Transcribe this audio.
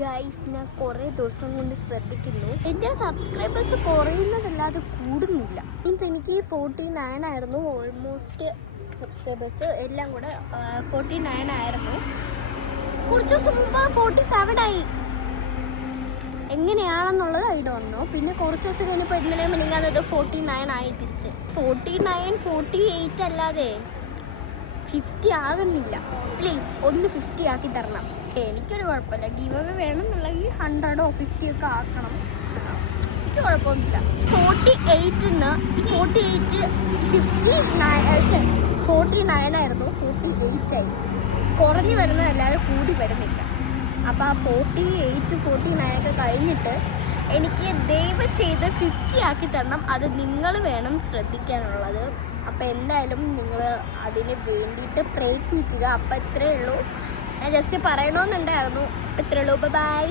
Guys, ഞാൻ കുറേ ദിവസം കൊണ്ട് ശ്രദ്ധിക്കുന്നു എൻ്റെ സബ്സ്ക്രൈബേഴ്സ് കുറയുന്നതല്ലാതെ കൂടുന്നില്ല. മീൻസ് എനിക്ക് 49 ആയിരുന്നു ഓൾമോസ്റ്റ് സബ്സ്ക്രൈബേഴ്സ് എല്ലാം കൂടെ 49 ആയിരുന്നു. കുറച്ച് ദിവസം മുമ്പ് 47 ആയി. എങ്ങനെയാണെന്നുള്ളത് ഐ ഡോണ്ട് നോ. പിന്നെ കുറച്ച് ദിവസം കഴിഞ്ഞപ്പോൾ ഇന്നലെ മിനിങ്ങാന്നത് 49 ആയി തിരിച്ച്. 49 48 അല്ലാതെ 50 ആകുന്നില്ല. പ്ലീസ് ഒന്ന് 50 ആക്കി തരണം. എനിക്കൊരു കുഴപ്പമില്ല. ഗീവ് അവേ വേണമെന്നുണ്ടെങ്കിൽ 100 50 ഒക്കെ ആക്കണം. എനിക്ക് കുഴപ്പമൊന്നുമില്ല. 48 ഈ 48 49 ആയിരുന്നു, 48 ആയി. കുറഞ്ഞു വരുന്നതല്ലാതെ കൂടി വരുന്നില്ല. അപ്പോൾ ആ 48 49 ഒക്കെ കഴിഞ്ഞിട്ട് എനിക്ക് ദയവ് ചെയ്ത് 50 ആക്കി തരണം. അത് നിങ്ങൾ വേണം ശ്രദ്ധിക്കാനുള്ളത്. അപ്പോൾ എന്തായാലും നിങ്ങൾ അതിന് വേണ്ടിയിട്ട് പ്രയത്നിക്കുക. അപ്പോൾ ഇത്രയേ ഉള്ളൂ. ഞാൻ ജസ്റ്റ് പറയണമെന്നുണ്ടായിരുന്നു. അപ്പോൾ ഇത്രയേ ഉള്ളൂ. ബൈ.